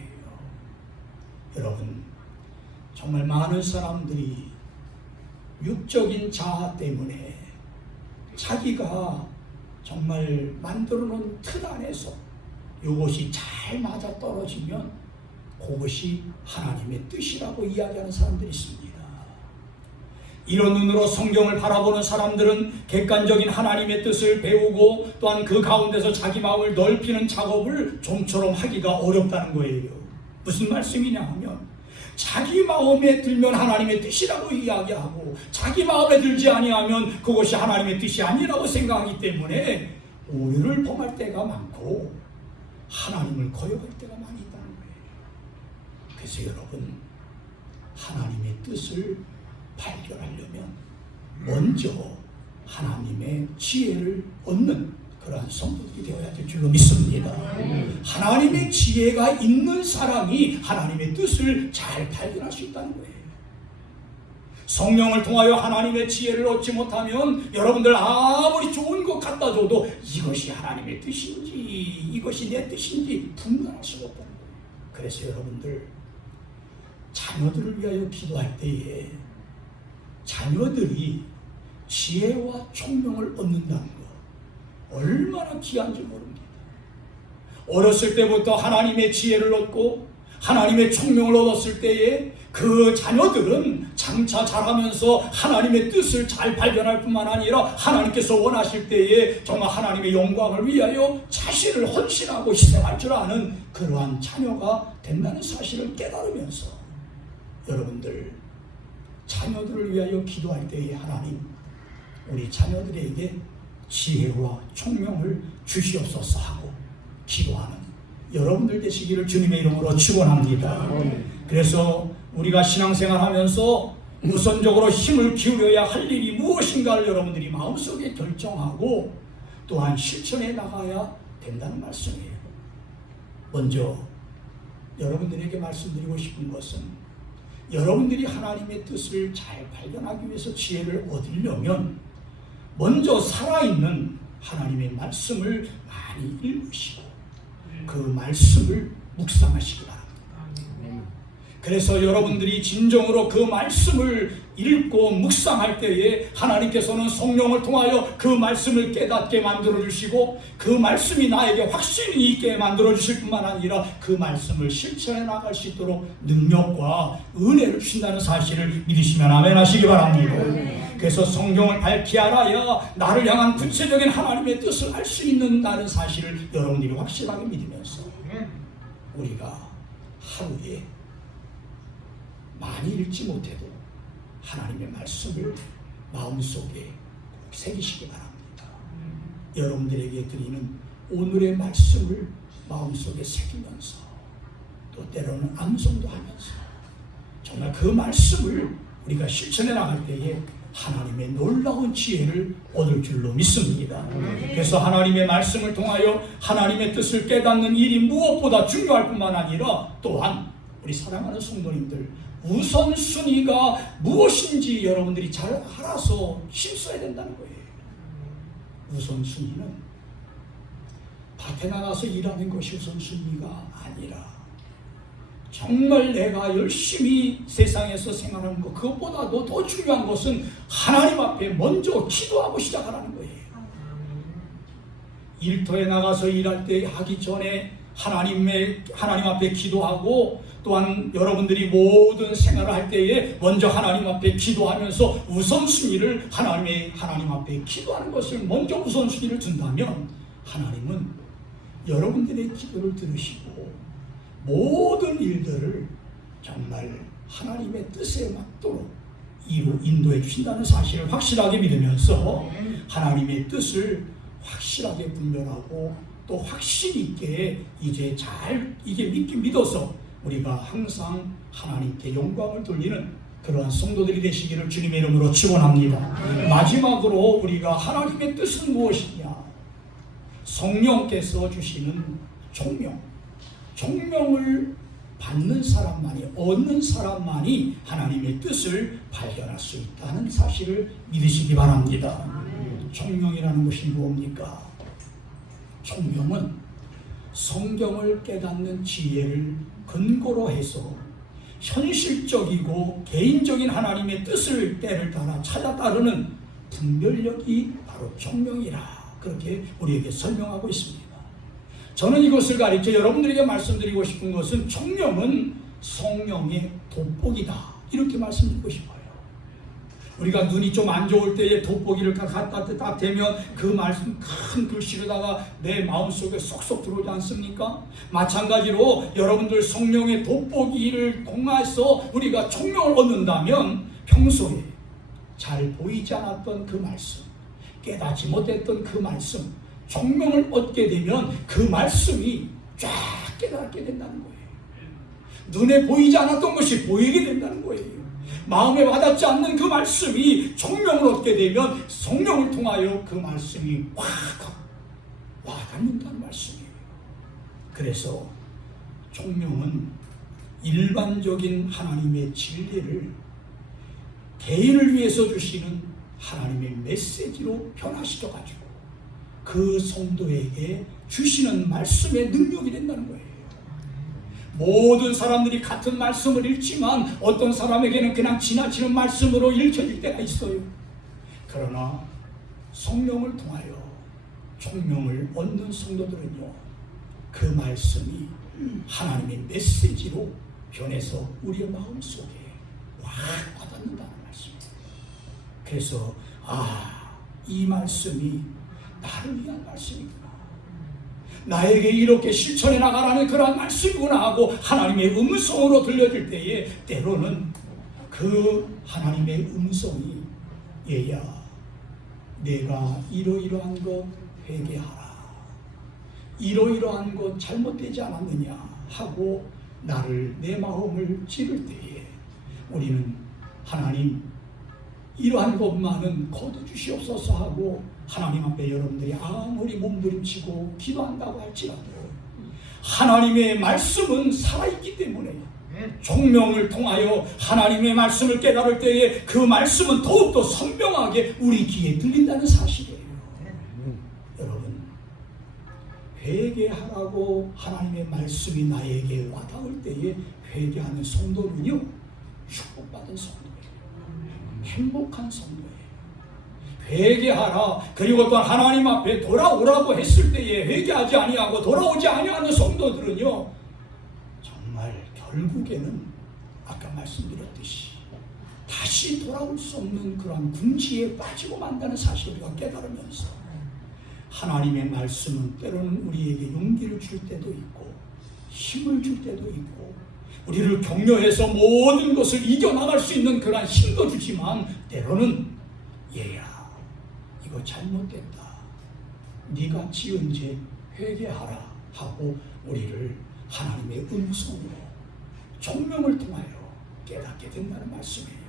여러분, 정말 많은 사람들이 육적인 자아 때문에 자기가 정말 만들어 놓은 틀 안에서 이것이 잘 맞아 떨어지면 그것이 하나님의 뜻이라고 이야기하는 사람들이 있습니다. 이런 눈으로 성경을 바라보는 사람들은 객관적인 하나님의 뜻을 배우고 또한 그 가운데서 자기 마음을 넓히는 작업을 좀처럼 하기가 어렵다는 거예요. 무슨 말씀이냐 하면 자기 마음에 들면 하나님의 뜻이라고 이야기하고 자기 마음에 들지 아니하면 그것이 하나님의 뜻이 아니라고 생각하기 때문에 오류를 범할 때가 많고, 하나님을 거역할 때가 많이 있다는 거예요. 그래서 여러분, 하나님의 뜻을 발견하려면 먼저 하나님의 지혜를 얻는 그러한 성도들이 되어야 될 줄로 믿습니다. 하나님의 지혜가 있는 사람이 하나님의 뜻을 잘 발견할 수 있다는 거예요. 성령을 통하여 하나님의 지혜를 얻지 못하면 여러분들 아무리 좋은 것 갖다 줘도 이것이 하나님의 뜻인지 이것이 내 뜻인지 분간할 수가 없다는 거예요. 그래서 여러분들 자녀들을 위하여 기도할 때에 자녀들이 지혜와 총명을 얻는다는 것 얼마나 귀한지 모릅니다. 어렸을 때부터 하나님의 지혜를 얻고 하나님의 총명을 얻었을 때에 그 자녀들은 장차 자라면서 하나님의 뜻을 잘 발견할 뿐만 아니라 하나님께서 원하실 때에 정말 하나님의 영광을 위하여 자신을 헌신하고 희생할 줄 아는 그러한 자녀가 된다는 사실을 깨달으면서 여러분들 자녀들을 위하여 기도할 때에 하나님 우리 자녀들에게 지혜와 총명을 주시옵소서 하고 기도하는 여러분들 되시기를 주님의 이름으로 축원합니다. 그래서 우리가 신앙생활하면서 우선적으로 힘을 기울여야 할 일이 무엇인가를 여러분들이 마음속에 결정하고 또한 실천해 나가야 된다는 말씀이에요. 먼저 여러분들에게 말씀드리고 싶은 것은 여러분들이 하나님의 뜻을 잘 발견하기 위해서 지혜를 얻으려면 먼저 살아있는 하나님의 말씀을 많이 읽으시고 그 말씀을 묵상하시기 바랍니다. 그래서 여러분들이 진정으로 그 말씀을 읽고 묵상할 때에 하나님께서는 성령을 통하여 그 말씀을 깨닫게 만들어주시고 그 말씀이 나에게 확신이 있게 만들어주실 뿐만 아니라 그 말씀을 실천해 나갈 수 있도록 능력과 은혜를 주신다는 사실을 믿으시면 아멘 하시기 바랍니다. 그래서 성경을 밝히 알아야 나를 향한 구체적인 하나님의 뜻을 알 수 있는다는 사실을 여러분들이 확실하게 믿으면서 우리가 하루에 많이 읽지 못해도 하나님의 말씀을 마음속에 꼭 새기시기 바랍니다. 여러분들에게 드리는 오늘의 말씀을 마음속에 새기면서 또 때로는 암송도 하면서 정말 그 말씀을 우리가 실천해 나갈 때에 하나님의 놀라운 지혜를 얻을 줄로 믿습니다. 그래서 하나님의 말씀을 통하여 하나님의 뜻을 깨닫는 일이 무엇보다 중요할 뿐만 아니라 또한 우리 사랑하는 성도님들 우선순위가 무엇인지 여러분들이 잘 알아서 힘써야 된다는 거예요. 우선순위는 밭에 나가서 일하는 것이 우선순위가 아니라 정말 내가 열심히 세상에서 생활하는 것 그것보다도 더 중요한 것은 하나님 앞에 먼저 기도하고 시작하라는 거예요. 일터에 나가서 일할 때 하기 전에 하나님 앞에 기도하고 또한 여러분들이 모든 생활을 할 때에 먼저 하나님 앞에 기도하면서 우선순위를 하나님 앞에 기도하는 것을 먼저 우선순위를 둔다면 하나님은 여러분들의 기도를 들으시고 모든 일들을 정말 하나님의 뜻에 맞도록 인도해 주신다는 사실을 확실하게 믿으면서 하나님의 뜻을 확실하게 분별하고 또 확신 있게 이제 잘 이게 믿어서 우리가 항상 하나님께 영광을 돌리는 그러한 성도들이 되시기를 주님의 이름으로 축원합니다. 마지막으로 우리가 하나님의 뜻은 무엇이냐? 성령께서 주시는 총명을 받는 사람만이 얻는 사람만이 하나님의 뜻을 발견할 수 있다는 사실을 믿으시기 바랍니다. 총명이라는 것이 뭡니까? 총명은 성경을 깨닫는 지혜를 근거로 해서 현실적이고 개인적인 하나님의 뜻을 때를 따라 찾아 따르는 분별력이 바로 총명이라 그렇게 우리에게 설명하고 있습니다. 저는 이것을 가리켜 여러분들에게 말씀드리고 싶은 것은 총명은 성령의 돋보기다 이렇게 말씀드리고 싶어요. 우리가 눈이 좀 안 좋을 때에 돋보기를 갖다 딱 대면 그 말씀 큰 글씨로다가 내 마음속에 쏙쏙 들어오지 않습니까? 마찬가지로 여러분들 성령의 돋보기를 통해서 우리가 총명을 얻는다면 평소에 잘 보이지 않았던 그 말씀, 깨닫지 못했던 그 말씀, 총명을 얻게 되면 그 말씀이 쫙 깨닫게 된다는 거예요. 눈에 보이지 않았던 것이 보이게 된다는 거예요. 마음에 와닿지 않는 그 말씀이 총명을 얻게 되면 성령을 통하여 그 말씀이 확 와닿는다는 말씀이에요. 그래서 총명은 일반적인 하나님의 진리를 개인을 위해서 주시는 하나님의 메시지로 변화시켜가지고 그 성도에게 주시는 말씀의 능력이 된다는 거예요. 모든 사람들이 같은 말씀을 읽지만 어떤 사람에게는 그냥 지나치는 말씀으로 읽혀질 때가 있어요. 그러나 성령을 통하여 총명을 얻는 성도들은요, 그 말씀이 하나님의 메시지로 변해서 우리의 마음속에 확 와닿는다는 말씀이에요. 그래서 이 말씀이 나를 위한 말씀이구나, 나에게 이렇게 실천해 나가라는 그러한 말씀이구나 하고 하나님의 음성으로 들려질 때에 때로는 그 하나님의 음성이 얘야, 내가 이러이러한 것 회개하라, 이러이러한 것 잘못되지 않았느냐 하고 나를, 내 마음을 찌를 때에 우리는 하나님 이러한 것만은 거둬주시옵소서 하고 하나님 앞에 여러분들이 아무리 몸부림치고 기도한다고 할지라도 하나님의 말씀은 살아있기 때문에 총명을 통하여 하나님의 말씀을 깨달을 때에 그 말씀은 더욱더 선명하게 우리 귀에 들린다는 사실이에요. 여러분, 회개하라고 하나님의 말씀이 나에게 와닿을 때에 회개하는 성도는요, 축복받은 성도예요. 행복한 성도예요. 회개하라, 그리고 또 하나님 앞에 돌아오라고 했을 때에 회개하지 아니하고 돌아오지 아니하는 성도들은요, 정말 결국에는 아까 말씀드렸듯이 다시 돌아올 수 없는 그런 궁지에 빠지고 만다는 사실을 우리가 깨달으면서 하나님의 말씀은 때로는 우리에게 용기를 줄 때도 있고 힘을 줄 때도 있고 우리를 격려해서 모든 것을 이겨나갈 수 있는 그런 힘도 주지만 때로는 얘야, 이거 잘못됐다, 네가 지은 죄 회개하라 하고 우리를 하나님의 음성으로 총명을 통하여 깨닫게 된다는 말씀이에요.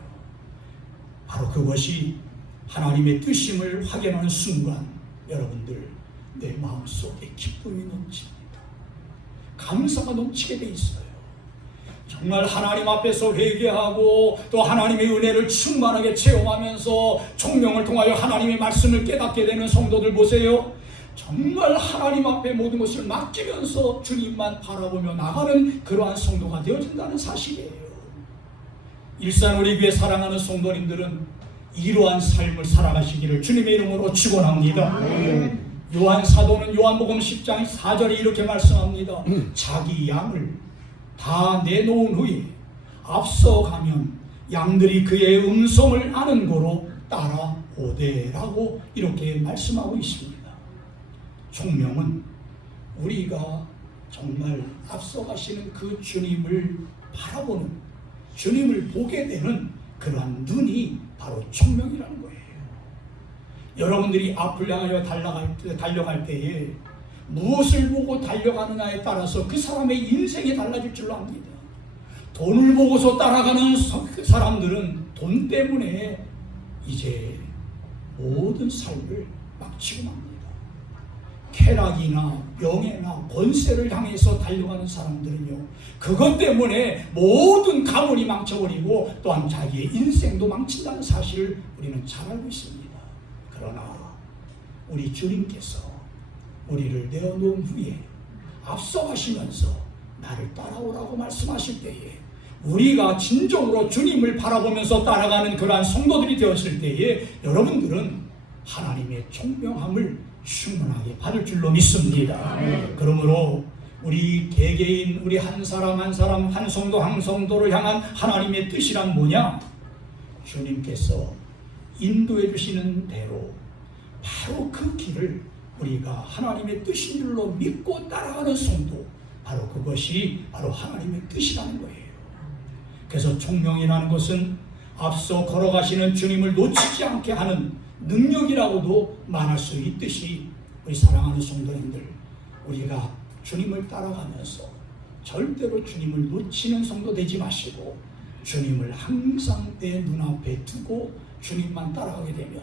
바로 그것이 하나님의 뜻임을 확인하는 순간 여러분들 내 마음속에 기쁨이 넘칩니다. 감사가 넘치게 돼 있어요. 정말 하나님 앞에서 회개하고 또 하나님의 은혜를 충만하게 체험하면서 총명을 통하여 하나님의 말씀을 깨닫게 되는 성도들 보세요. 정말 하나님 앞에 모든 것을 맡기면서 주님만 바라보며 나가는 그러한 성도가 되어진다는 사실이에요. 일산 우리 교회 사랑하는 성도님들은 이러한 삶을 살아가시기를 주님의 이름으로 축원합니다. 요한 사도는 요한복음 10장 4절에 이렇게 말씀합니다. 자기 양을 다 내놓은 후에 앞서가면 양들이 그의 음성을 아는 고로 따라오되라고 이렇게 말씀하고 있습니다. 총명은 우리가 정말 앞서가시는 그 주님을 바라보는, 주님을 보게 되는 그러한 눈이 바로 총명이라는 거예요. 여러분들이 앞을 향하여 달려갈 때에 무엇을 보고 달려가느냐에 따라서 그 사람의 인생이 달라질 줄로 압니다. 돈을 보고서 따라가는 그 사람들은 돈 때문에 이제 모든 삶을 막치고 맙니다. 쾌락이나 명예나 권세를 향해서 달려가는 사람들은요, 그것 때문에 모든 가문이 망쳐버리고 또한 자기의 인생도 망친다는 사실을 우리는 잘 알고 있습니다. 그러나 우리 주님께서 우리를 내어놓은 후에 앞서가시면서 나를 따라오라고 말씀하실 때에 우리가 진정으로 주님을 바라보면서 따라가는 그러한 성도들이 되었을 때에 여러분들은 하나님의 총명함을 충분하게 받을 줄로 믿습니다. 그러므로 우리 개개인, 우리 한 사람 한 사람, 한 성도 한 성도를 향한 하나님의 뜻이란 뭐냐? 주님께서 인도해 주시는 대로 바로 그 길을 우리가 하나님의 뜻인 줄로 믿고 따라가는 성도, 바로 그것이 바로 하나님의 뜻이라는 거예요. 그래서 총명이라는 것은 앞서 걸어가시는 주님을 놓치지 않게 하는 능력이라고도 말할 수 있듯이 우리 사랑하는 성도님들, 우리가 주님을 따라가면서 절대로 주님을 놓치는 성도 되지 마시고 주님을 항상 내 눈앞에 두고 주님만 따라가게 되면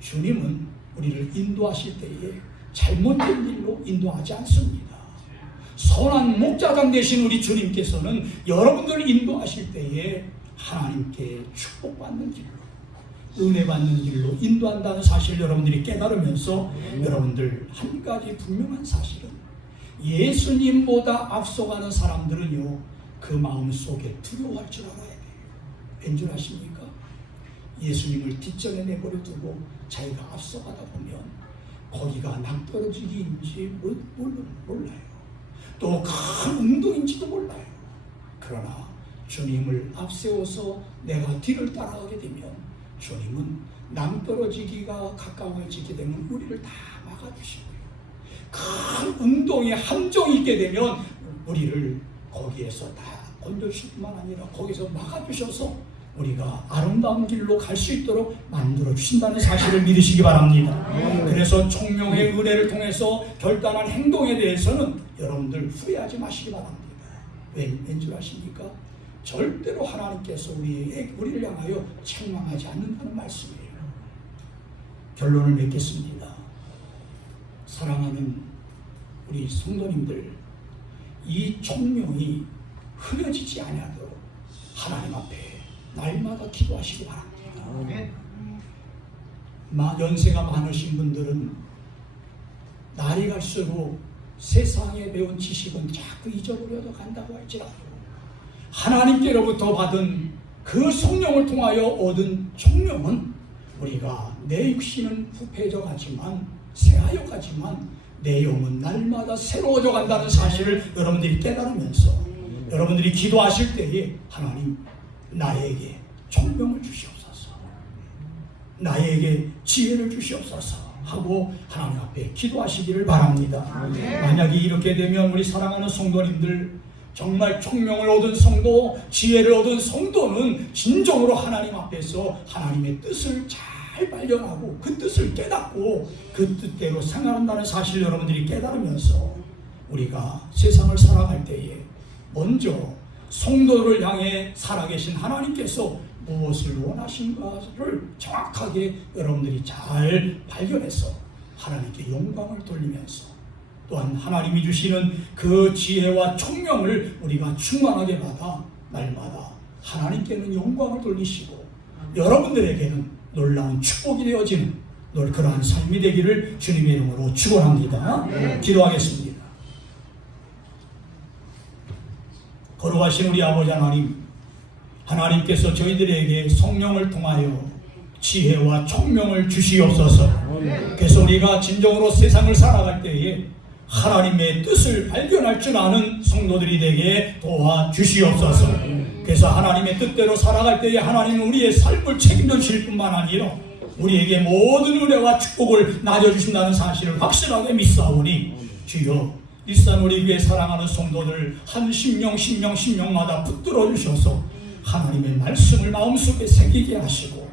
주님은 우리를 인도하실 때에 잘못된 길로 인도하지 않습니다. 선한 목자장 되신 우리 주님께서는 여러분들을 인도하실 때에 하나님께 축복받는 길로, 은혜 받는 길로 인도한다는 사실을 여러분들이 깨달으면서 여러분들 한 가지 분명한 사실은 예수님보다 앞서가는 사람들은요 그 마음속에 두려워할 줄 알아야 돼요. 왠 줄 아십니까? 예수님을 뒷전에 내버려 두고 자기가 앞서가다 보면 거기가 낭떠러지기인지 몰라요. 또 큰 운동인지도 몰라요. 그러나 주님을 앞세워서 내가 뒤를 따라가게 되면 주님은 낭떠러지기가 가까워지게 되면 우리를 다 막아주시고요. 큰 운동에 함정이 있게 되면 우리를 거기에서 다 건져주실 뿐만 아니라 거기서 막아주셔서 우리가 아름다운 길로 갈 수 있도록 만들어 주신다는 사실을 믿으시기 바랍니다. 그래서 총명의 은혜를 통해서 결단한 행동에 대해서는 여러분들 후회하지 마시기 바랍니다. 왠줄 아십니까? 절대로 하나님께서 우리를 향하여 책망하지 않는다는 말씀이에요. 결론을 맺겠습니다. 사랑하는 우리 성도님들, 이 총명이 흐려지지 아니하도록 하나님 앞에 날마다 기도하시기 바랍니다. 연세가 많으신 분들은 날이 갈수록 세상에 배운 지식은 자꾸 잊어버려도 간다고 할지라도 하나님께로부터 받은 그 성령을 통하여 얻은 총명은 우리가 내 육신은 후패져 가지만 쇠하여 가지만 내 영은 날마다 새로워져 간다는 사실을 여러분들이 깨달으면서 여러분들이 기도하실 때에 하나님 나에게 총명을 주시옵소서, 나에게 지혜를 주시옵소서 하고 하나님 앞에 기도하시기를 바랍니다. 만약에 이렇게 되면 우리 사랑하는 성도님들, 정말 총명을 얻은 성도, 지혜를 얻은 성도는 진정으로 하나님 앞에서 하나님의 뜻을 잘 발견하고 그 뜻을 깨닫고 그 뜻대로 생활한다는 사실을 여러분들이 깨달으면서 우리가 세상을 살아갈 때에 먼저 성도를 향해 살아계신 하나님께서 무엇을 원하신가를 정확하게 여러분들이 잘 발견해서 하나님께 영광을 돌리면서 또한 하나님이 주시는 그 지혜와 총명을 우리가 충만하게 받아 날마다 하나님께는 영광을 돌리시고 여러분들에게는 놀라운 축복이 되어지는 그러한 삶이 되기를 주님의 이름으로 축원합니다. 기도하겠습니다. 거룩하신 우리 아버지 하나님, 하나님께서 저희들에게 성령을 통하여 지혜와 총명을 주시옵소서. 그래서 우리가 진정으로 세상을 살아갈 때에 하나님의 뜻을 발견할 줄 아는 성도들이 되게 도와주시옵소서. 그래서 하나님의 뜻대로 살아갈 때에 하나님은 우리의 삶을 책임져 주실 뿐만 아니라 우리에게 모든 은혜와 축복을 나눠주신다는 사실을 확실하게 믿사오니 주여 일산 우리 교회 사랑하는 성도들 한 심령마다 붙들어 주셔서 하나님의 말씀을 마음속에 새기게 하시고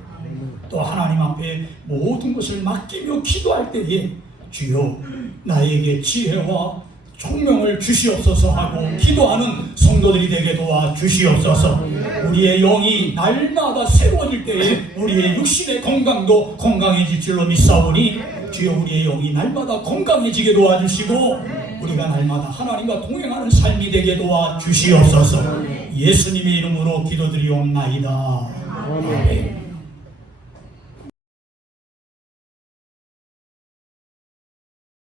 또 하나님 앞에 모든 것을 맡기며 기도할 때에 주여 나에게 지혜와 총명을 주시옵소서 하고 기도하는 성도들이 되게 도와주시옵소서. 우리의 영이 날마다 새로워질 때에 우리의 육신의 건강도 건강해질 줄로 믿사오니 주여 우리의 영이 날마다 건강해지게 도와주시고 우리가 날마다 하나님과 동행하는 삶이 되게 도와주시옵소서. 예수님의 이름으로 기도드리옵나이다. 아멘.